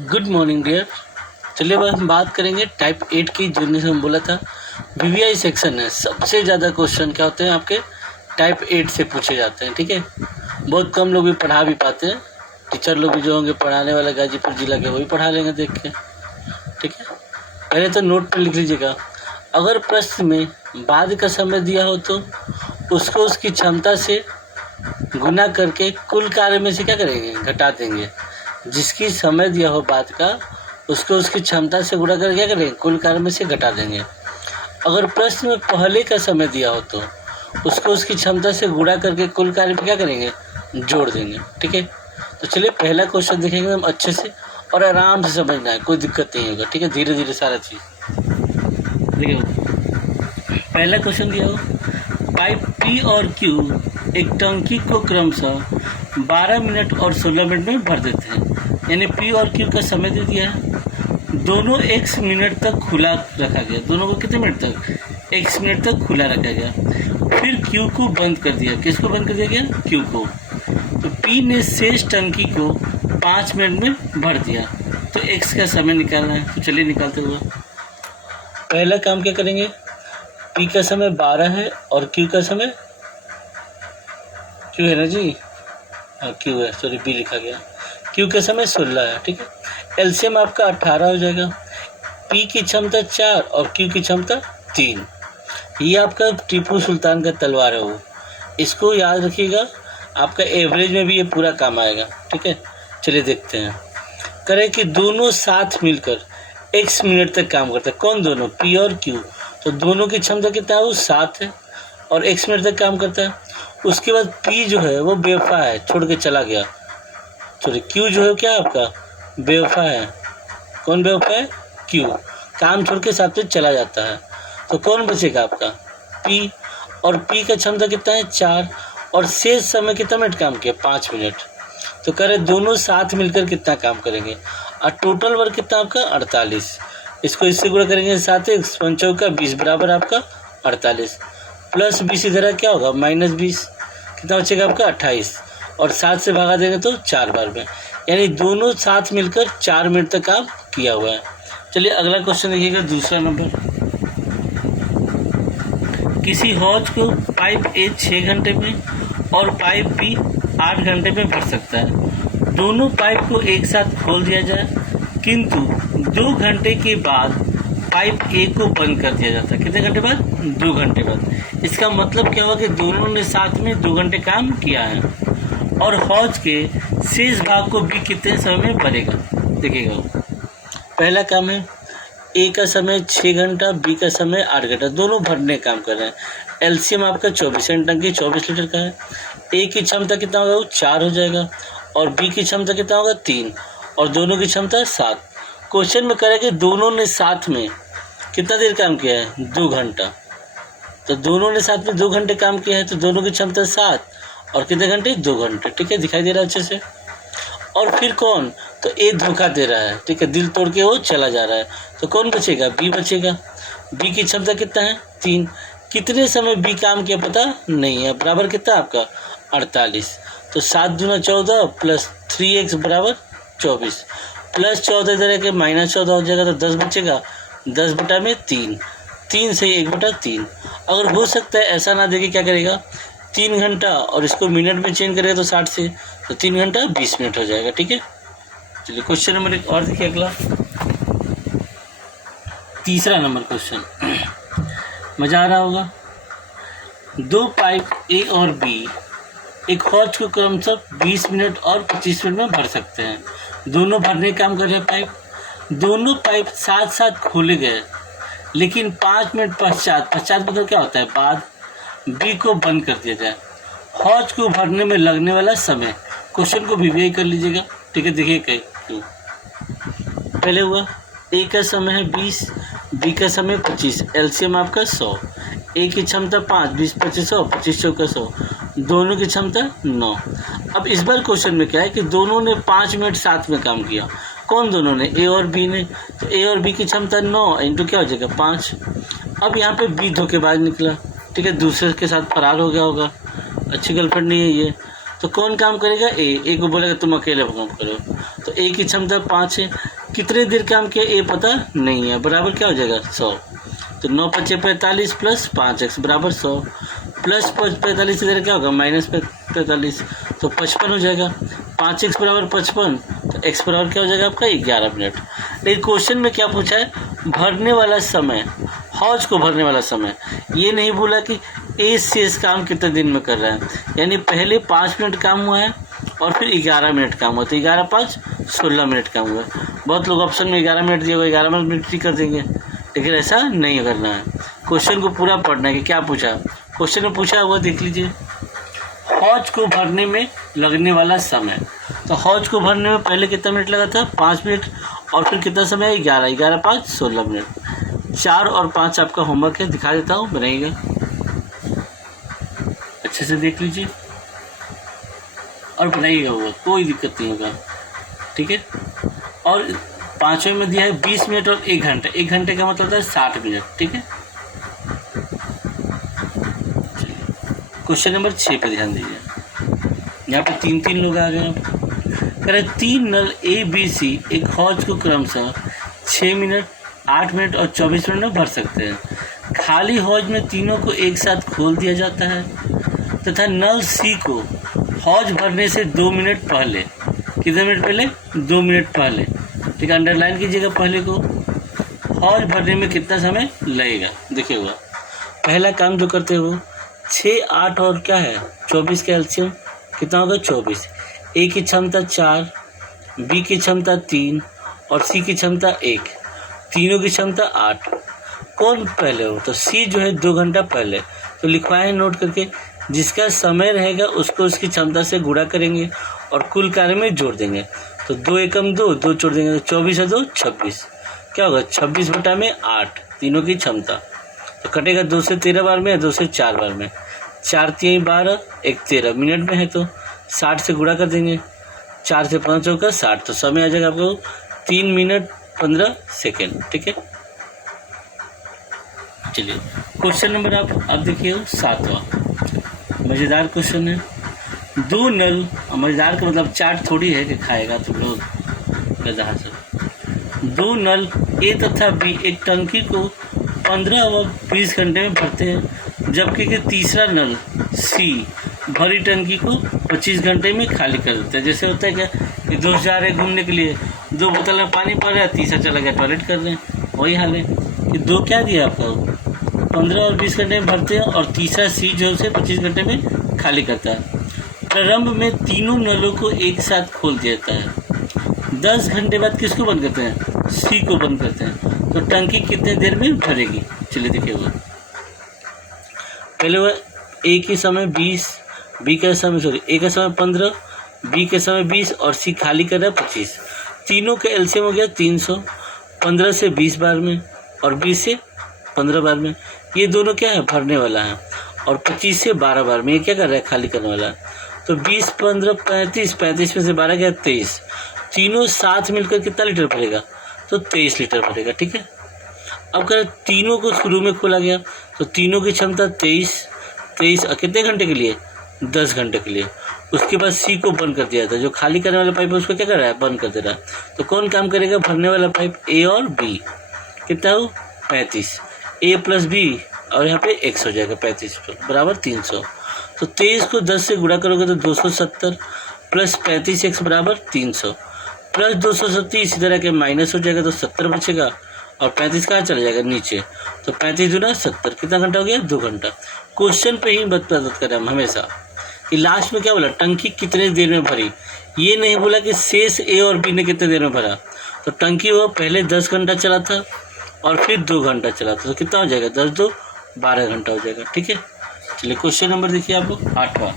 Good morning dear. चलिए अब हम बात करेंगे टाइप 8 की, जो हम बोला था वीवीआई सेक्शन है। सबसे ज़्यादा क्वेश्चन क्या होते हैं आपके टाइप 8 से पूछे जाते हैं। ठीक है, बहुत कम लोग भी पढ़ा भी पाते हैं। टीचर लोग भी जो होंगे पढ़ाने वाले गाजीपुर जिला के, वही पढ़ा लेंगे देख के। ठीक है, पहले तो नोट पर लिख लीजिएगा। अगर प्रश्न में बाद का समय दिया हो तो उसको उसकी क्षमता से गुना करके कुल कार्य में से क्या करेंगे, घटा देंगे। जिसकी समय दिया हो बाद का, उसको उसकी क्षमता से गुणा करके क्या करेंगे, कुल कार्य में से घटा देंगे। अगर प्रश्न में पहले का समय दिया हो तो उसको उसकी क्षमता से गुणा करके कुल कार्य में क्या करेंगे, जोड़ देंगे। ठीक है, तो चलिए पहला क्वेश्चन देखेंगे हम अच्छे से और आराम से समझना है, कोई दिक्कत नहीं होगा। ठीक है, धीरे धीरे सारा चीज़ देखिए। पहला क्वेश्चन दिया हो, पाइप पी और क्यू एक टंकी को क्रमशः 12 मिनट और 16 मिनट में भर देते हैं। यानी पी और क्यू का समय दे दिया है। दोनों x मिनट तक खुला रखा गया। दोनों को कितने मिनट तक, x मिनट तक खुला रखा गया। फिर क्यू को बंद कर दिया। किसको बंद कर दिया गया, क्यू को। तो पी ने शेष टंकी को 5 मिनट में भर दिया। तो x का समय निकालना है। तो चलिए निकालते हुए पहला काम क्या करेंगे, पी का समय 12 है और क्यू का समय, क्यू है ना जी, हाँ क्यू है, सॉरी बी लिखा गया। क्यू का समय 16 है। ठीक है, एलसीएम आपका 18 हो जाएगा। पी की क्षमता 4 और क्यू की क्षमता 3। ये आपका टीपू सुल्तान का तलवार है वो, इसको याद रखिएगा। आपका एवरेज में भी ये पूरा काम आएगा। ठीक है, चलिए देखते हैं। करें कि दोनों साथ मिलकर x मिनट तक काम करते हैं। कौन दोनों, पी और क्यू। तो दोनों की क्षमता कितना है, वो 7 है और x मिनट तक काम करता है। उसके बाद P जो है वो बेवफा है, छोड़ के चला गया। सॉरी, Q जो है क्या आपका बेवफा है। कौन बेवफा है, Q, काम छोड़ के साथ में चला जाता है। तो कौन बचेगा आपका P, और P का क्षमता कितना है 4 और शेष समय कितना मिनट काम किया, 5 मिनट। तो कह रहे दोनों साथ मिलकर कितना काम करेंगे, और टोटल वर्क कितना आपका 48। इसको इससे गुणा करेंगे 7 x 5 का 20 बराबर आपका 48 प्लस 20 इधर क्या होगा -20, कितना बचेगा आपका 28 और 7 से भागा देंगे तो 4 बार में। यानी दोनों साथ मिलकर 4 मिनट तक काम किया हुआ है। चलिए अगला क्वेश्चन देखिएगा, दूसरा नंबर। किसी हौज को पाइप ए 6 घंटे में और पाइप बी 8 घंटे में भर सकता है। दोनों पाइप को एक साथ खोल दिया जाए, किंतु 2 घंटे के बाद पाइप ए को बंद कर दिया जाता है। कितने घंटे बाद, 2 घंटे बाद। इसका मतलब क्या हुआ कि दोनों ने साथ में 2 घंटे काम किया है। और हौज के शेष भाग को बी कितने समय में भरेगा, देखिएगा। पहला काम है, ए का समय 6 घंटा, बी का समय 8 घंटा, दोनों भरने काम कर रहे हैं। एलसीएम आपका 24 है, टंकी 24 लीटर का है। ए की क्षमता कितना होगा, वो 4 हो जाएगा और बी की क्षमता कितना होगा 3 और दोनों की क्षमता 7। क्वेश्चन में करें कि दोनों ने साथ में कितना देर काम किया है, 2 घंटा। तो दोनों ने साथ में 2 घंटे काम किया है, तो दोनों की क्षमता 7 और कितने घंटे, 2 घंटे। ठीक है, दिखाई दे रहा है अच्छे से। और फिर कौन, तो ए धोखा दे रहा है। ठीक है, दिल तोड़ के वो चला जा रहा है। तो कौन बचेगा, बी बचेगा। बी की क्षमता कितना है 3। कितने समय बी काम किया पता नहीं है, बराबर कितना आपका 48। तो 7 दूना 14 प्लस 3x बराबर 24 प्लस 14 इधर है कि -14 हो जाएगा। तो 10 बचेगा, 10 बटा में 3, 3 से 1 बटा 3। अगर हो सकता है ऐसा ना देखे, क्या करेगा 3 घंटा और इसको मिनट में चेंज करेगा तो 60 से, तो 3 घंटा 20 मिनट हो जाएगा। ठीक है, चलिए क्वेश्चन नंबर 1 और देखिए अगला, तीसरा नंबर क्वेश्चन। मजा आ रहा होगा। 2 पाइप ए और बी एक हौज को क्रमशः 20 मिनट और 25 मिनट में भर सकते हैं। दोनों भरने काम कर रहे हैं पाइप। दोनों पाइप साथ साथ खोले गए, लेकिन 5 मिनट पश्चात मतलब क्या होता है, बाद बी को बंद कर दिया जाए। हौज को भरने में लगने वाला समय, क्वेश्चन को वीवीआई कर लीजिएगा। ठीक है, देखिए कहीं पहले हुआ, ए का समय है 20, बी का समय 25, एलसीएम आपका 100। ए की क्षमता 5, 20 25 100, 25 चौका 100, दोनों की क्षमता 9। अब इस बार क्वेश्चन में क्या है कि दोनों ने 5 मिनट साथ में काम किया। कौन दोनों ने, ए और बी ने। तो ए और बी की क्षमता 9 इंटू क्या हो जाएगा 5। अब यहाँ पे बी धोखेबाज निकला। ठीक है, दूसरे के साथ फरार हो गया होगा, अच्छी गर्लफ्रेंड नहीं है ये। तो कौन काम करेगा? ए को बोलेगा तुम अकेले काम करो। तो ए की क्षमता 5 है, कितने देर काम किया ए पता नहीं है, बराबर क्या हो जाएगा 100। तो 9 × 5 = 45 प्लस 5x बराबर 100 प्लस 45 इधर क्या होगा -45, तो 55 हो जाएगा। 5x बराबर 55, तो x बराबर क्या हो जाएगा आपका 11 मिनट। लेकिन क्वेश्चन में क्या पूछा है? भरने वाला समय, हौज को भरने वाला समय। ये नहीं बोला कि ए शेष काम कितने दिन में कर रहा है, यानी पहले 5 मिनट काम हुआ है और फिर 11 मिनट काम हुआ, तो 11 × 5 = 16 मिनट काम हुआ। बहुत लोग ऑप्शन में 11 मिनट दिए हुए 11 मिनट ही कर देंगे, लेकिन ऐसा नहीं करना है। क्वेश्चन को पूरा पढ़ना है कि क्या पूछा। क्वेश्चन में पूछा हुआ देख लीजिए, हौज को भरने में लगने वाला समय। तो हौज को भरने में पहले कितना मिनट लगा था? 5 मिनट, और फिर कितना समय? 11 × 5 = 16 मिनट। 4 और 5 आपका होमवर्क है, दिखा देता हूँ, बनाइएगा अच्छे से देख लीजिए और बनाइएगा, होगा कोई दिक्कत नहीं होगा, ठीक है। और 5वें में दिया है 20 मिनट और 1 घंटा। 1 घंटे का मतलब है 60 मिनट, ठीक है। क्वेश्चन नंबर 6 पे ध्यान दीजिए। यहाँ पे 3 लोग आ गए। कह रहे 3 नल ABC एक हौज को क्रमशः 6 मिनट, 8 मिनट और 24 मिनट में भर सकते हैं। खाली हौज में तीनों को एक साथ खोल दिया जाता है तथा नल C को हौज भरने से 2 मिनट पहले, कितने मिनट पहले? 2 मिनट पहले, ठीक है, अंडरलाइन कीजिएगा पहले को। हौज भरने में कितना समय लगेगा देखिएगा। पहला काम जो करते हो 6, 8 और क्या है 24 का एलसीएम कितना होगा 24। ए की क्षमता 4, बी की क्षमता 3 और सी की क्षमता 1, तीनों की क्षमता 8। कौन पहले हो? तो सी जो है 2 घंटा पहले, तो लिखवाएं नोट करके। जिसका समय रहेगा उसको उसकी क्षमता से गुणा करेंगे और कुल कार्य में जोड़ देंगे। तो 2 एकम 2, 2 जोड़ देंगे तो 24 है 2 26, क्या होगा 26/8 तीनों की क्षमता। तो कटेगा 2 से 13 बार में, 2 से 4 बार में, 4 × 3 = 12, 1 13 मिनट में है, तो 60 से गुणा कर देंगे। 4 से 5 होगा 60, तो समय आ जाएगा आपको 3 मिनट 15 सेकेंड, ठीक है। चलिए क्वेश्चन नंबर आप देखिए 7वां, मज़ेदार क्वेश्चन है। 2 नल, मज़ेदार का मतलब चाट थोड़ी है कि खाएगा तुम लोग गधा से। 2 नल ए तथा बी एक टंकी को 15 और 20 घंटे में भरते हैं, जबकि कि तीसरा नल सी भरी टंकी को 25 घंटे में खाली कर देता है। जैसे होता है क्या कि दोस्त जा रहे हैं घूमने के लिए, 2 बोतल में पानी पड़ रहा है, तीसरा चला गया टॉयलेट कर रहे हैं, वही हाल है कि 2 क्या दिया आपका 15 और 20 घंटे में भरते हैं और तीसरा सी जो उसे 25 घंटे में खाली करता है। प्रारंभ में तीनों नलों को एक साथ खोल दिया जाता है। 10 घंटे बाद किसको बंद करते हैं? सी को बंद करते हैं। तो टंकी कितने देर में भरेगी? चलिए देखिए वो पहले वह ए के समय 20, बी का समय ए का समय 15, बी के समय 20 और सी खाली कर रहा है 25। तीनों का एलसीएम हो गया 300, 15 से 20 बार में और 20 से 15 बार में। ये दोनों क्या है भरने वाला है, और 25 से 12 बार में ये क्या कर रहा है खाली करने वाला है। तो 20, 15, 35, 35 में से 12 गया 23। तीनों साथ मिलकर कितना लीटर भरेगा? तो 23 लीटर भरेगा, ठीक है। अब कह तीनों को शुरू में खोला गया, तो तीनों की क्षमता 23 कितने घंटे के लिए? 10 घंटे के लिए। उसके बाद सी को बंद कर दिया था, जो खाली करने वाला पाइप है उसको क्या कर रहा है? बंद कर दे रहा है। तो कौन काम करेगा? भरने वाला पाइप ए और बी। कितना हो? 35, ए प्लस बी और यहाँ पे x हो जाएगा 35 बराबर 300। तो 23 को 10 से गुणा करोगे तो 270 प्लस 35x बराबर 300 प्लस 270 इसी तरह के माइनस हो जाएगा, तो 70 बचेगा और 35 कहाँ चला जाएगा? नीचे। तो 35 दूना 70, कितना घंटा हो गया? 2 घंटा। क्वेश्चन पे ही मदद करें हम हमेशा कि लास्ट में क्या बोला? टंकी कितने देर में भरी। ये नहीं बोला कि शेष ए और बी ने कितने देर में भरा। तो टंकी वो पहले 10 घंटा चला था और फिर 2 घंटा चला था, तो कितना हो जाएगा? 10 2 12 घंटा हो जाएगा, ठीक है। चलिए क्वेश्चन नंबर देखिए आप लोग 8वां।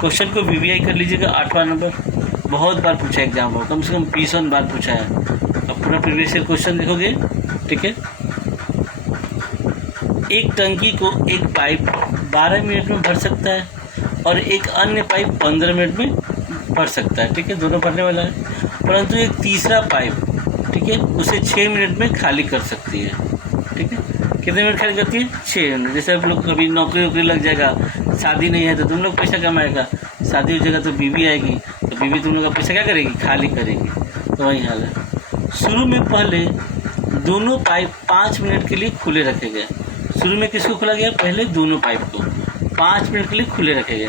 क्वेश्चन को वीवीआई कर लीजिएगा। 8वां नंबर बहुत बार पूछा एग्जाम में, कम से कम 20 बार पूछा है। अब पूरा प्रीवियस ईयर क्वेश्चन देखोगे, ठीक है। एक टंकी को एक पाइप 12 मिनट में भर सकता है और एक अन्य पाइप 15 मिनट में भर सकता है, ठीक है। दोनों भरने वाला है, परंतु एक तीसरा पाइप, ठीक है, उसे 6 मिनट में खाली कर सकती है, ठीक है। कितने मिनट खाली करती है? 6 मिनट। जैसे आप लोग कभी नौकरी लग जाएगा, शादी नहीं है तो तुम लोग पैसा कमाएगा, शादी हो जाएगा तो बीवी आएगी, तो बीवी तुम लोग का पैसा क्या करेगी, खाली करेगी। तो वही हाल है। शुरू में पहले दोनों पाइप 5 मिनट के लिए खुले रखे गए। शुरू में किसको खोला गया, पहले दोनों पाइप को 5 मिनट के लिए खुले रखे गए,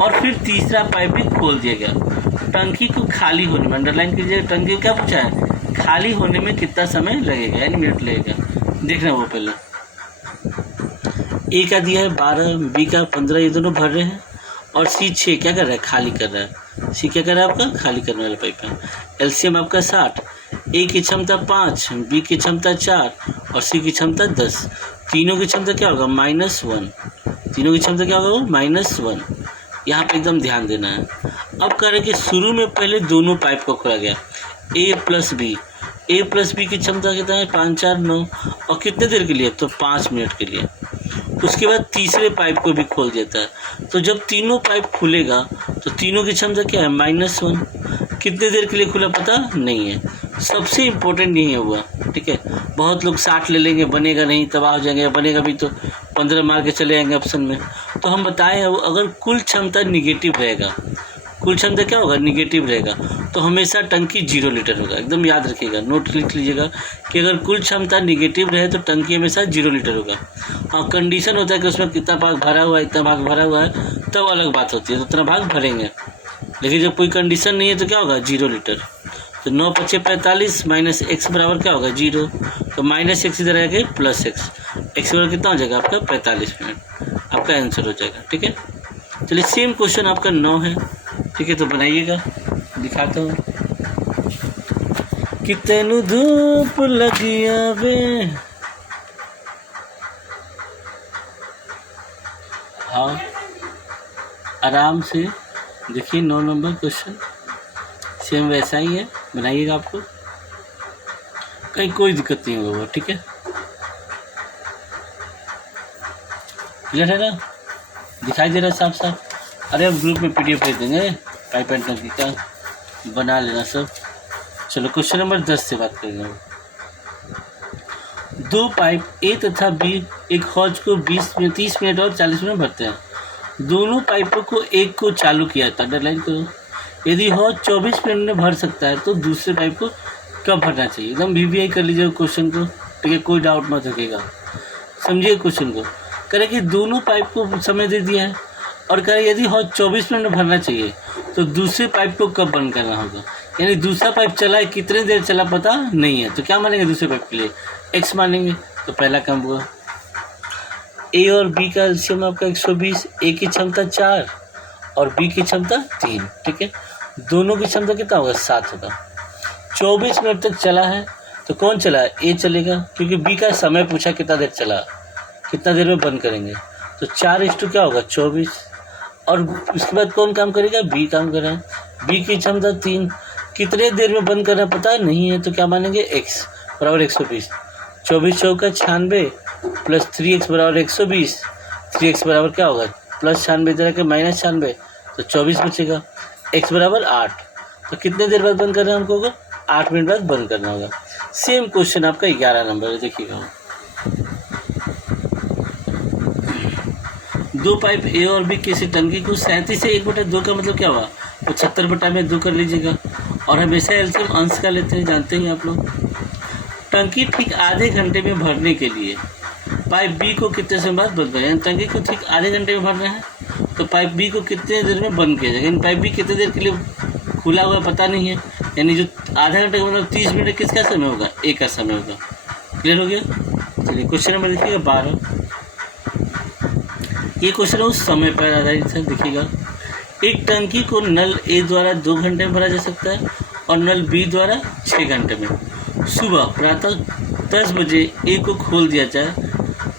और फिर तीसरा पाइप भी खोल दिया गया। टंकी को खाली होने में, अंडरलाइन कीजिए, टंकी को क्या पूछा है, खाली होने में कितना समय लगेगा, यानी मिनट लगेगा। देखना वो पहले ए का दिया है 12, बी का 15, ये दोनों भर रहे हैं, और सी 6 क्या कर रहा है, खाली कर रहा है। सी क्या कर रहा है आपका, खाली करने वाला पाइप है। एलसीएम आपका 60, ए की क्षमता 5, बी की क्षमता 4 और सी की क्षमता 10। तीनों की क्षमता क्या होगा, -1। तीनों की क्षमता क्या होगा, -1। यहाँ पे एकदम ध्यान देना है। अब कह रहे कि शुरू में पहले दोनों पाइप को खोला गया, ए प्लस बी की क्षमता कितना है, 5, 4, 9, और कितने देर के लिए, तो 5 मिनट के लिए। उसके बाद तीसरे पाइप को भी खोल देता है। तो जब तीनों पाइप खुलेगा तो तीनों की क्षमता क्या है, -1। कितने देर के लिए खुला पता नहीं है। सबसे इम्पोर्टेंट यही हुआ, ठीक है। बहुत लोग 60 ले लेंगे, बनेगा नहीं, तबाह हो जाएंगे, बनेगा भी तो 15 मार के चले जाएंगे ऑप्शन में। तो हम बताएं अगर कुल क्षमता निगेटिव रहेगा, कुल क्षमता क्या होगा, निगेटिव रहेगा, तो हमेशा टंकी 0 लीटर होगा। एकदम याद रखिएगा, नोट लिख लीजिएगा कि अगर कुल क्षमता निगेटिव रहे तो टंकी हमेशा 0 लीटर होगा। हाँ, कंडीशन होता है कि उसमें कितना भाग भरा हुआ है, इतना भाग भरा हुआ है, तब अलग बात होती है, तो उतना भाग भरेंगे। लेकिन जब कोई कंडीशन नहीं है तो क्या होगा, 0 लीटर। तो 9 × 5 = 45, -x बराबर क्या होगा, 0। तो -x इधर आएगा +x, x बराबर कितना हो जाएगा आपका, 45 मिनट। आपका आंसर हो जाएगा, ठीक है। चलिए सेम क्वेश्चन आपका 9 है, ठीक है। तो बनाइएगा, दिखाता हूँ। कितनु धूप लगी आवे, हाँ आराम से देखिए। 9 नंबर क्वेश्चन सेम वैसा ही है, बनाइएगा। आपको कहीं कोई दिक्कत नहीं होगा, ठीक है। क्लियर है ना, दिखाई दे रहा है साफ साफ। अरे अब ग्रुप में PDF भेज देंगे, पाइप एंड टंकी का बना लेना सब। चलो क्वेश्चन नंबर 10 से बात करेंगे। 2 पाइप ए तथा बी एक हौज को 30 मिनट और 40 मिनट भरते हैं। दोनों पाइपों को एक को चालू किया था, अंडरलाइन करो। यदि हौज 24 मिनट में भर सकता है तो दूसरे पाइप को कब भरना चाहिए। एकदम VVI कर लीजिए क्वेश्चन को, ठीक है, कोई डाउट मत रखिएगा। समझिए क्वेश्चन को। करें कि दोनों पाइप को समय दे दिया है और करें यदि हौज 24 मिनट में भरना चाहिए तो दूसरे पाइप को कब बंद करना होगा। यानी दूसरा पाइप चला है, कितने देर चला पता नहीं है, तो क्या मानेंगे दूसरे पाइप के लिए, x मानेंगे। तो पहला काम हुआ, ए और बी का एलसीएम आपका 120, ए की क्षमता 4 और बी की क्षमता 3, ठीक है। दोनों की क्षमता कितना होगा, 7 होगा। 24 मिनट तक चला है तो कौन चला है, ए चलेगा, क्योंकि बी का समय पूछा कितना देर चला, कितना देर में बंद करेंगे। तो 4 क्या होगा, 24। और उसके बाद कौन काम करेगा, बी काम कर रहा है। बी की क्षमता 3, कितने देर में बंद करना पता नहीं है, तो क्या मानेंगे, x बराबर 120। 24 चौका 96 प्लस 3x बराबर 120। 3x बराबर क्या होगा, +96 इधर आके -96, तो 24 बचेगा। x बराबर 8, तो कितने देर बाद बंद करना है हमको, 8 मिनट बाद बंद करना होगा। सेम क्वेश्चन आपका 11 नंबर है, देखिएगा। 2 पाइप ए और बी किसी टंकी को 37 से 1/2 का मतलब क्या हुआ, 75/2 कर लीजिएगा। और हमेशा एलसीएम अंश का लेते हैं, जानते हैं आप लोग। टंकी ठीक आधे घंटे में भरने के लिए पाइप बी को कितने समय बाद बंद करें। टंकी को ठीक आधे घंटे में भरना है तो पाइप बी को कितने देर में बंद किया जाएगा। पाइप बी कितने देर के लिए खुला हुआ पता नहीं है, यानी जो आधा घंटे का मतलब 30 मिनट किसका समय होगा, ए का समय होगा। क्लियर हो गया। चलिए क्वेश्चन नंबर देखिएगा 12। ये क्वेश्चन उस समय पर आधारित है, देखिएगा। एक टंकी को नल ए द्वारा 2 घंटे में भरा जा सकता है और नल बी द्वारा 6 घंटे में। सुबह प्रातः 10 बजे ए को खोल दिया जाए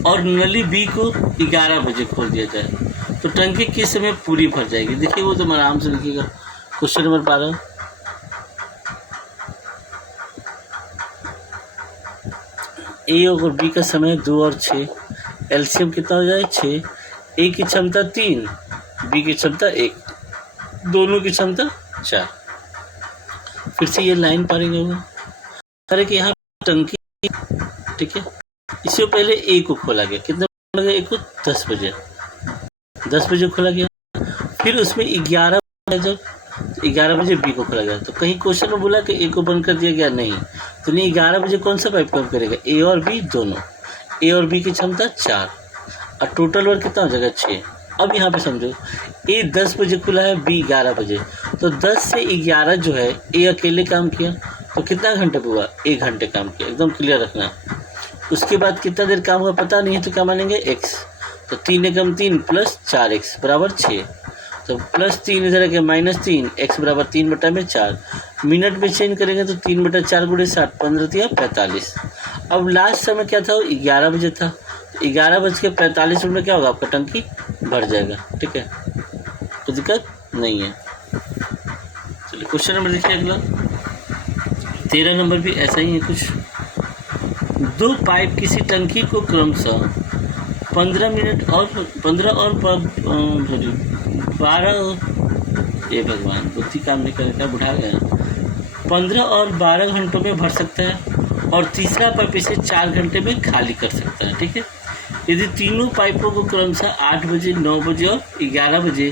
और नली बी को 11 बजे खोल दिया जाए तो टंकी किस समय पूरी भर जाएगी। देखिए वो तो आराम से लिखिएगा। Question number 12। ए और बी का समय 2 और 6, एलसीएम कितना हो जाए 6। ए की क्षमता 3, बी की क्षमता 1, दोनों की क्षमता 4। फिर से ये लाइन पढ़ेंगे होगा। अरे कि यहाँ टंकी, ठीक है, इससे पहले ए को खोला गया, कितना खोला गया, ए को 10 बजे खोला गया। फिर उसमें 11 बजे 11 बजे बी को खोला गया। तो कहीं क्वेश्चन में बोला कि ए को बंद कर दिया गया, नहीं। तो नहीं, 11 बजे कौन सा पाइप काम करेगा? ए और बी दोनों। ए और बी की क्षमता 4 और टोटल वर्क कितना हो जाएगा? 6। अब यहाँ पे समझो, ए 10 बजे खुला है, बी 11 बजे। तो 10 से 11 जो है ए अकेले काम किया, तो कितना घंटे पे हुआ? 1 घंटे काम किया। एकदम क्लियर रखना। उसके बाद कितना देर काम हुआ पता नहीं है, तो क्या मानेंगे? x। तो 3 एकम 3 प्लस 4x बराबर 6। तो प्लस 3 इधर है कि -3, x बराबर 3/4। मिनट में चेंज करेंगे तो 3/4 गुणे 60, 15 45। अब लास्ट समय क्या था? 11 बजे था। 11:45 में क्या होगा? आपका टंकी भर जाएगा। ठीक है, तो दिक्कत नहीं है। चलिए क्वेश्चन नंबर देखिए अगला। 13 नंबर भी ऐसा ही है कुछ। 2 पाइप किसी टंकी को क्रमशः 12 ये भगवान बुद्धि काम नहीं करेगा, बुढ़ा गया। 15 और 12 घंटों में भर सकता है और तीसरा पाइप इसे 4 घंटे में खाली कर सकता है। ठीक है, यदि तीनों पाइपों को क्रमशः 8 बजे, 9 बजे और 11 बजे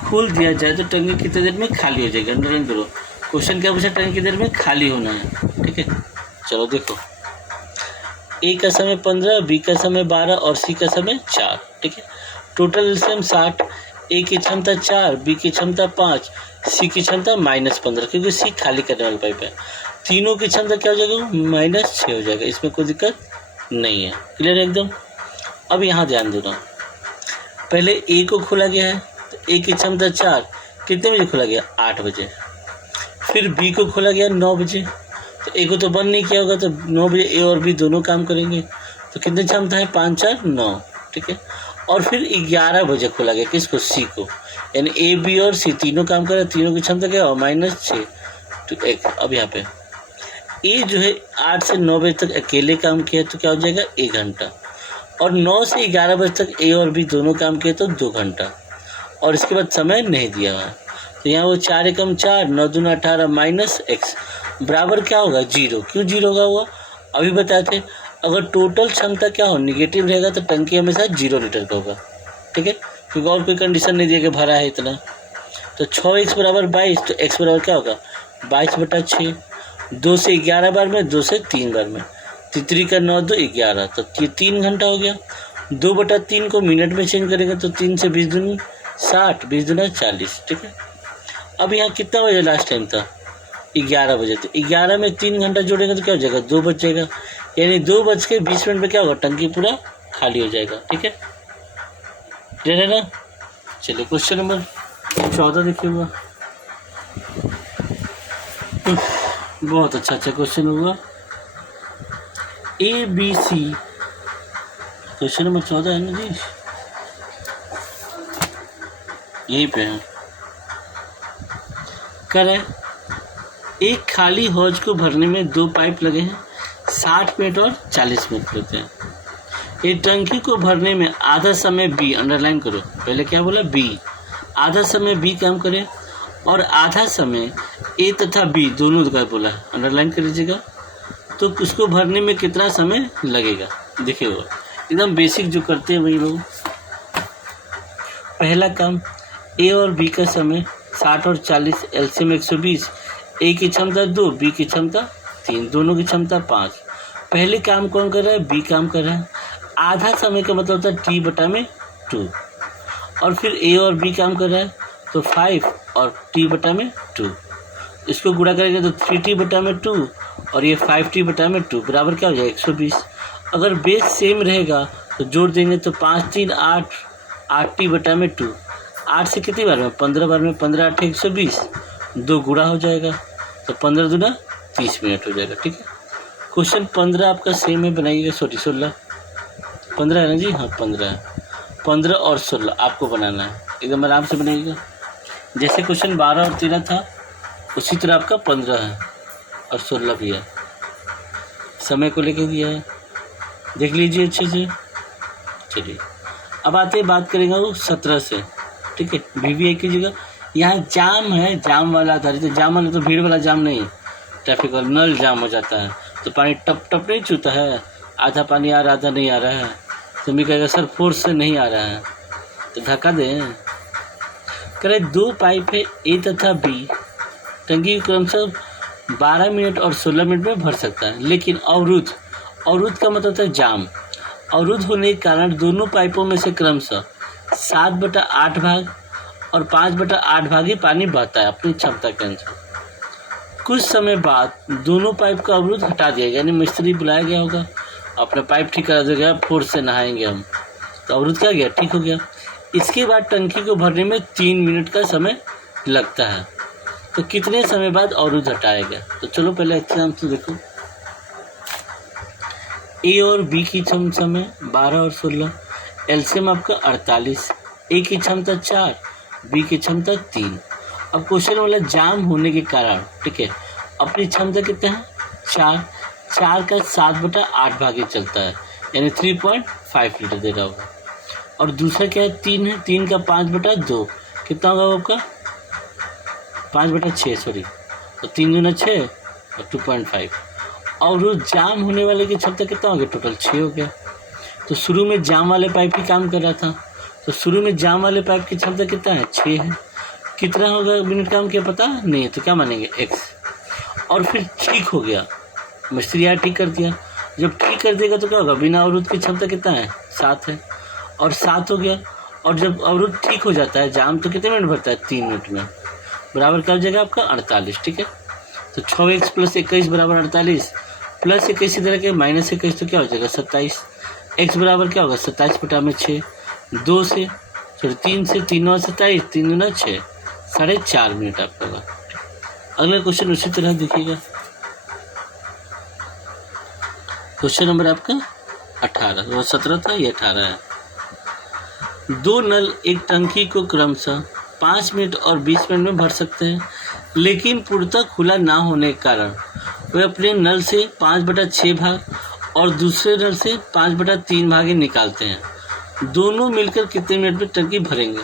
खोल दिया जाए तो टंकी कितनी देर में खाली हो जाएगी? अंडरलाइन करो। क्वेश्चन क्या पूछा? टंकी कितनी देर में खाली होना है। ठीक है, चलो देखो। ए का समय 15, बी का समय 12 और सी का समय 4। ठीक है, टोटल एलसीएम 60। ए की क्षमता 4, बी की क्षमता 5, सी की क्षमता -15, क्योंकि सी खाली करने वाला पाइप है। तीनों की क्षमता क्या हो जाएगा? -6 हो जाएगा। इसमें कोई दिक्कत नहीं है। क्लियर है एकदम। अब यहाँ ध्यान देना, पहले ए को खोला गया है, तो ए की क्षमता 4, कितने बजे खोला गया? 8 बजे। फिर बी को खोला गया 9 बजे, तो ए को तो बंद नहीं किया होगा, तो 9 बजे ए और बी दोनों काम करेंगे। तो कितनी क्षमता है? 5 4 9। ठीक है, और फिर 11 बजे खोला गया किसको? सी को। यानी ए बी और सी तीनों काम कर रहे हैं। तीनों की क्षमता क्या हो? -6 तो 1। अब यहाँ पे ए जो है 8 से 9 बजे तक अकेले काम किया, तो क्या हो जाएगा? 1 घंटा। और 9 से 11 बजे तक ए और बी दोनों काम किए, तो 2 घंटा। और इसके बाद समय नहीं दिया हुआ है, तो यहाँ वो 4 एकम 4, 9 दूना 18 -x बराबर क्या होगा? 0। क्यों 0 होगा? हुआ अभी बताए थे, अगर टोटल क्षमता क्या हो? निगेटिव रहेगा तो टंकी हमेशा 0 लीटर का होगा। ठीक है, क्योंकि और कोई कंडीशन नहीं दिया कि भरा है इतना। तो 6x बराबर 22, तो x बराबर क्या होगा? 22/6। 2 से 11 बार में, 2 से 3 बार में, 3 का 9 2 11, तो 3 घंटा हो गया। 2/3 को मिनट में चेंज करेंगे तो 3 से 20 दूनी 60, 20 दूना 40। ठीक है, अब यहाँ कितना बजे लास्ट टाइम था? 11 बजे। तो 11 में 3 घंटा जोड़ेंगे तो क्या हो जाएगा? 2 बज जाएगा। यानी 2:20 में क्या होगा? टंकी पूरा खाली हो जाएगा। ठीक है, क्लियर है ना? चलिए क्वेश्चन नंबर 14 देखिए हुआ। बहुत अच्छा क्वेश्चन हुआ। A B C, question number 14 है ना जी, यहीं पे है। करें, एक खाली हौज को भरने में 2 पाइप लगे हैं, 60 मिनट और 40 मिनट लगते हैं। एक टंकी को भरने में आधा समय बी, अंडरलाइन करो, पहले क्या बोला? बी। आधा समय बी काम करे और आधा समय ए तथा बी दोनों का बोला है, अंडरलाइन कर लीजिएगा। तो उसको भरने में कितना समय लगेगा? देखिए वो एकदम बेसिक जो करते हैं वही लोग। पहला काम, ए और बी का समय 60 और 40, एलसीएम 120। ए की क्षमता 2, बी की क्षमता 3, दोनों की क्षमता 5। पहले काम कौन कर रहा है? बी काम कर रहा है। आधा समय का मतलब होता है T/2। और फिर ए और बी काम कर रहा है, तो 5 और T/2। इसको गुणा करेंगे तो 3T/2 और ये 5T/2 बराबर क्या हो जाएगा? 120। अगर बेस सेम रहेगा तो जोड़ देंगे तो 5 3 8, 8T/2। 8 से कितनी बार में? 15 बार में, 15 8 120, 2 गुणा हो जाएगा, तो 15 दूना 30 मिनट हो जाएगा। ठीक है, क्वेश्चन 15 आपका सेम है, बनाइएगा। 16 15 है ना जी? हाँ 15 है। 15 और 16 आपको बनाना है, एकदम आराम से बनाइएगा। जैसे क्वेश्चन 12 और 13 था उसी तरह आपका 15 है और 16 भी है, समय को लेके दिया है, देख लीजिए अच्छे से। चलिए अब आते हैं, बात करेंगे वो 17 से। ठीक है, VVI कीजिएगा। यहाँ जाम है, जाम वाला आधारित, तो जाम वाला तो भीड़ वाला जाम नहीं, ट्रैफिक वाला नल जाम हो जाता है तो पानी टप टप नहीं छूता है, आधा पानी आ रहा, आधा नहीं आ रहा है, तो मैं कहेगा सर फोर्स से नहीं आ रहा है, तो धक्का दें। करें 2 पाइप है ए तथा बी, टंकी क्रमशः 12 मिनट और 16 मिनट में भर सकता है, लेकिन अवरुद्ध का मतलब है जाम। अवरुद्ध होने के कारण दोनों पाइपों में से क्रमशः 7/8 भाग और 5/8 भाग ही पानी बहता है अपनी क्षमता के अनुसार। कुछ समय बाद दोनों पाइप का अवरुद्ध हटा दिया गया, यानी मिस्त्री बुलाया गया होगा, अपना पाइप ठीक करा देगा, फोर्स से नहाएंगे हम, तो अवरुद्ध क्या गया, ठीक हो गया। इसके बाद टंकी को भरने में 3 मिनट का समय लगता है। तो कितने समय बाद अवरुद्ध हटाया गया? तो चलो पहले एग्जाम से देखो। ए और बी की समय 12 और 16, एलसीएम आपका 48, ए की क्षमता 4, बी की क्षमता 3। अब क्वेश्चन वाला जाम होने के कारण, ठीक है, अपनी क्षमता कितना है 4 का 7/8 भाग चलता है, यानी 3.5 लीटर दे रहा होगा। और दूसरा क्या है 3 है, 3 का 5/2 कितना होगा आपका 5/6 सॉरी, तो 3 दूना 6 और 2.5। और उस जाम होने वाले की क्षमता कितना हो गया, टोटल 6 हो गया। तो शुरू में जाम वाले पाइप ही काम कर रहा था, तो शुरू में जाम वाले पाइप की क्षमता कितना है 6 है। कितना होगा मिनट काम क्या पता नहीं, तो क्या मानेंगे x। और फिर ठीक हो गया, मिस्त्री यार ठीक कर दिया। जब ठीक कर देगा तो क्या होगा, बिना अवरुद्ध की क्षमता कितना है 7 है, और 7 हो गया। और जब अवरुद्ध ठीक हो जाता है जाम, तो कितने मिनट भरता है 3 मिनट में, बराबर कर जाएगा आपका 48, ठीक है। तो 6x + 21 बराबर 48, प्लस 21 इधर के -21 तो क्या हो जाएगा 27। x बराबर क्या होगा 27/6, 2 से 3 से 3 और 27, 3 दूना 6, 4.5 मिनट आपका होगा। अगला क्वेश्चन उसी तरह देखिएगा, क्वेश्चन नंबर आपका 18, वो 17 था, ये 18 है। 2 नल एक टंकी को क्रमशः 5 मिनट और 20 मिनट में भर सकते हैं, लेकिन पूर्णतः खुला ना होने के कारण वे अपने नल से 5/6 भाग और दूसरे नल से 5/3 भाग ही निकालते हैं। दोनों मिलकर कितने मिनट में टंकी भरेंगे?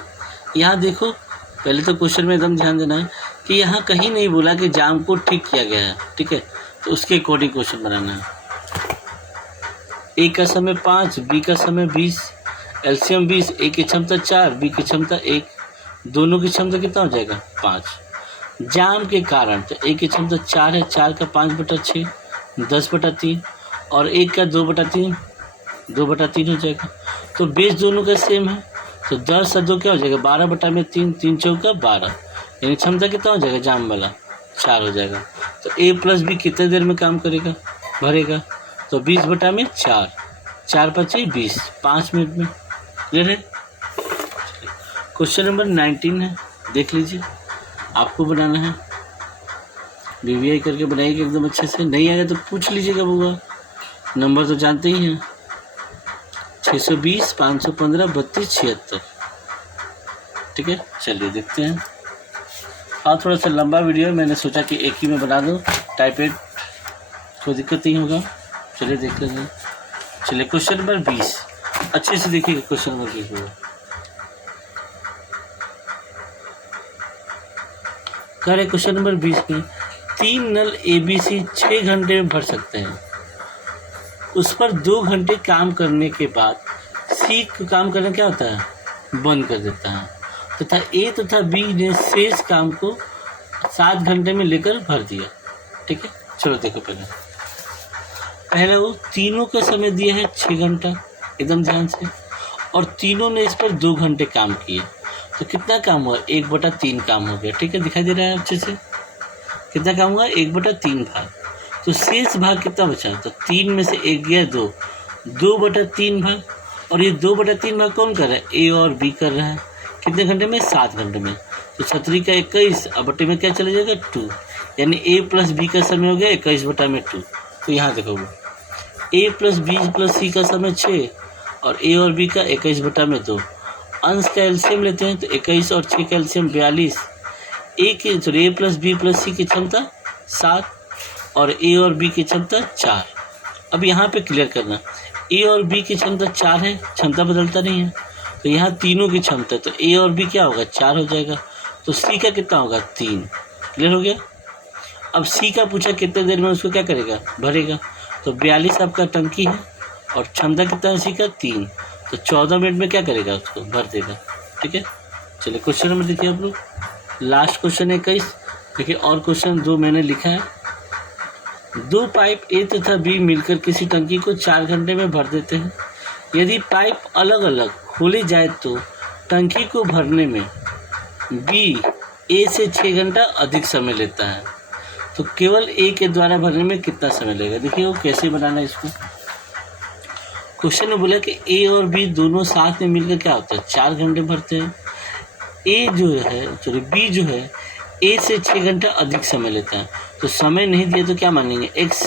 यहाँ देखो, पहले तो क्वेश्चन में एकदम ध्यान देना है कि यहाँ कहीं नहीं बोला कि जाम को ठीक किया गया है, ठीक है, तो उसके अकॉर्डिंग क्वेश्चन बनाना है। ए का समय 5, बी का समय 20, एलसीएम 20, ए की क्षमता 4, बी की क्षमता 1, दोनों की क्षमता कितना हो जाएगा 5। जाम के कारण तो ए की क्षमता 4 है, 4 का 5/6 10/3 और 1 का 2/3 2/3 हो जाएगा। तो बेस दोनों का सेम है, तो 10 और 2 क्या हो जाएगा 12/3, 3 चौका 12, यानी क्षमता कितना हो जाएगा जाम वाला 4 हो जाएगा। तो ए प्लस बी कितने देर में काम करेगा भरेगा, तो 20/4, 4 × 5 20, 5 मिनट में। क्लियर है? क्वेश्चन नंबर 19 है, देख लीजिए, आपको बनाना है, बीवीआई करके बनाइएगा एकदम अच्छे से। नहीं आएगा तो पूछ लीजिएगा, होगा नंबर तो जानते ही हैं, 620 515 32 76, ठीक है। चलिए देखते हैं। हाँ, थोड़ा सा लंबा वीडियो है, मैंने सोचा कि एक ही में बना दूँ, टाइपेड कोई दिक्कत नहीं होगा। चलिए देख लेंगे। चलिए क्वेश्चन नंबर 20 अच्छे से देखिएगा, क्वेश्चन नंबर 20 होगा। कह रहे क्वेश्चन नंबर 20 में 3 नल ABC 6 घंटे में भर सकते हैं। उस पर 2 घंटे काम करने के बाद C को काम करना क्या होता है बंद कर देता है, तथा A तथा B ने शेष काम को 7 घंटे में लेकर भर दिया, ठीक है। चलो देखो, पहले वो तीनों का समय दिया है 6 घंटा, एकदम ध्यान से, और तीनों ने इस पर 2 घंटे काम किए, तो कितना काम हुआ 1/3 काम हो गया, ठीक है। दिखाई दे रहा है अच्छे से, कितना काम हुआ 1/3 भाग। तो शेष भाग कितना बचा, तो 3 में से 1 गया 2, 2/3 भाग, और ये 2/3 भाग कौन कर रहा है ए और बी कर रहा है, कितने घंटे में 7 घंटे में। तो 36 का 21 अब बटे में क्या चला जाएगा 2, यानी ए प्लस बी का समय हो गया 21/2। तो यहाँ देखो ए प्लस बी प्लस सी का समय 6 और ए और बी का 21/2। अंश का एलसीएम लेते हैं तो 21 और 6 का एलसीएम 42। ए प्लस बी प्लस सी की क्षमता 7 और ए और बी की क्षमता 4। अब यहाँ पे क्लियर करना, ए और बी की क्षमता 4 है, क्षमता बदलता नहीं है, तो यहाँ तीनों की क्षमता, तो ए और बी क्या होगा 4 हो जाएगा, तो सी का कितना होगा 3। क्लियर हो गया। अब सी का पूछा कितने देर में उसको क्या करेगा भरेगा, तो 42 आपका टंकी है और क्षमता कितना है सी का 3, तो 14 मिनट में क्या करेगा उसको भर देगा, ठीक है। चलिए क्वेश्चन नंबर देखिए आप लोग, लास्ट क्वेश्चन 21। देखिए और क्वेश्चन 2 मैंने लिखा है। 2 पाइप ए तथा बी मिलकर किसी टंकी को 4 घंटे में भर देते हैं। यदि पाइप अलग अलग खोली जाए तो टंकी को भरने में बी ए से 6 घंटा अधिक समय लेता है, तो केवल ए के द्वारा भरने में कितना समय लगेगा। देखिए वो कैसे बनाना है इसको। क्वेश्चन में बोला कि ए और बी दोनों साथ में मिलकर क्या होता है 4 घंटे भरते हैं। ए जो है सॉरी बी जो है ए से 6 घंटा अधिक समय लेता है, तो समय नहीं दिया तो क्या मानेंगे x,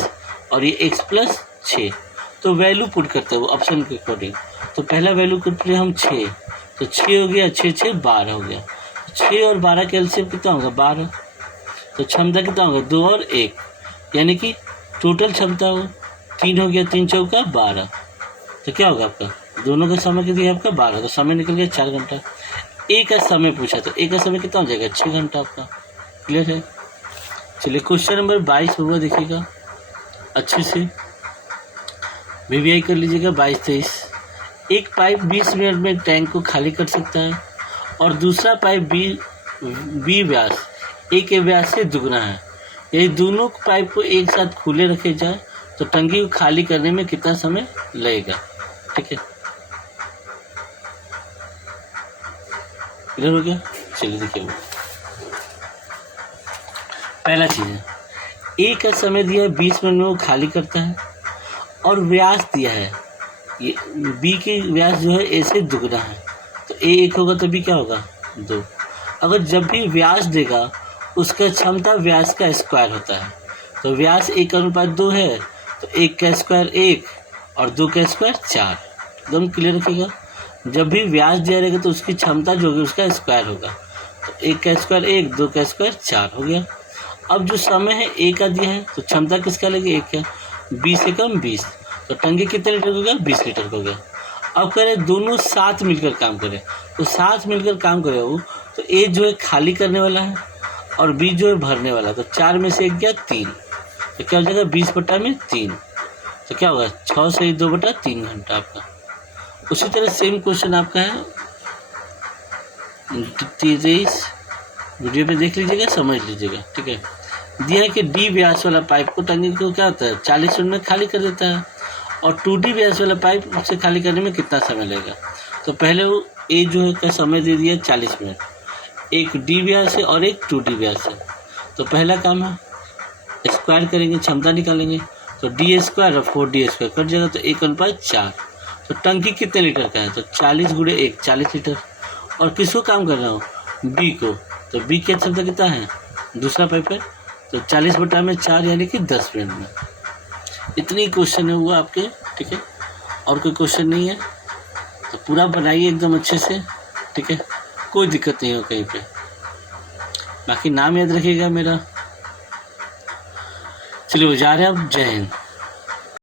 और ये x प्लस 6, तो वैल्यू पुट करते हैं वो ऑप्शन के अकॉर्डिंग। तो पहला वैल्यू पुट किया हम 6, तो 6 हो गया, 6 6 12 हो गया। 6 और 12 का एलसीएम कितना होगा 12, तो क्षमता कितना होगा 2 और 1, यानी कि टोटल क्षमता हो 3 हो गया, 3 चौका 12, तो क्या होगा आपका दोनों का समय कितना है आपका 12, तो समय निकल गया 4 घंटा। ए का समय पूछा तो ए का समय कितना हो जाएगा 6 घंटा आपका। क्लियर है। चलिए क्वेश्चन नंबर 22 होगा, देखिएगा अच्छे से वीवीआई कर लीजिएगा। 22-23। एक पाइप 20 मिनट में टैंक को खाली कर सकता है और दूसरा पाइप बी व्यास ए के व्यास से दुगना है। यदि दोनों पाइप को एक साथ खुले रखे जाए तो टंकी को खाली करने में कितना समय लगेगा। ठीक है, क्लियर हो गया। चलिए देखिए, वो पहला चीज़ है ए का समय दिया है 20 मिनट में वो खाली करता है, और व्यास दिया है ये बी की व्यास जो है ए से दुगना है, तो ए 1 होगा तो बी क्या होगा 2। अगर जब भी व्यास देगा उसका क्षमता व्यास का स्क्वायर होता है, तो व्यास 1:2 है, तो 1 का स्क्वायर 1 और 2 का स्क्वायर 4। एकदम क्लियर रखिएगा। जब भी व्यास दिया रहेगा तो उसकी क्षमता जो होगी उसका स्क्वायर होगा, तो 1 का स्क्वायर 1, 2 का स्क्वायर 4 हो गया। अब जो समय है ए का दिया है तो क्षमता किसका लगी 1 का, 20 से कम 20, तो टंकी कितने लीटर हो गया 20 लीटर हो गया। अब करें दोनों साथ मिलकर काम करें, तो साथ मिलकर काम करे वो, तो ए जो है खाली करने वाला है और बी जो है भरने वाला, तो 4 में से 1 गया 3, तो क्या हो जाएगा 20/3, तो क्या होगा 6 से 2/3 घंटा आपका। उसी तरह सेम क्वेश्चन आपका है 23, वीडियो पे देख लीजिएगा, समझ लीजिएगा। ठीक है, दिया है कि डी व्यास वाला पाइप को टंकी को क्या होता है 40 मिनट में खाली कर देता है, और 2D व्यास वाला पाइप से खाली करने में कितना समय लगेगा। तो पहले वो ए जो है का समय दे दिया 40 मिनट, एक डी व्यास है और एक 2D व्यास है। तो पहला काम है स्क्वायर करेंगे, क्षमता निकालेंगे, तो डी स्क्वायर और 4D स्क्वायर कट जाएगा, तो 1:4। तो टंकी कितने लीटर का है, तो 40 × 1 40 लीटर। और किसको काम कर रहा हूँ बी को, तो बी की क्षमता कितना है दूसरा पाइप है, तो 40/4 यानी कि 10 मिनट में। इतनी क्वेश्चन है हुआ आपके। ठीक है, और कोई क्वेश्चन नहीं है, तो पूरा बनाइए एकदम अच्छे से। ठीक है, कोई दिक्कत नहीं हो कहीं पे। बाकी नाम याद रखिएगा मेरा। चलिए वो जा रहे हैं अब। जय हिंद।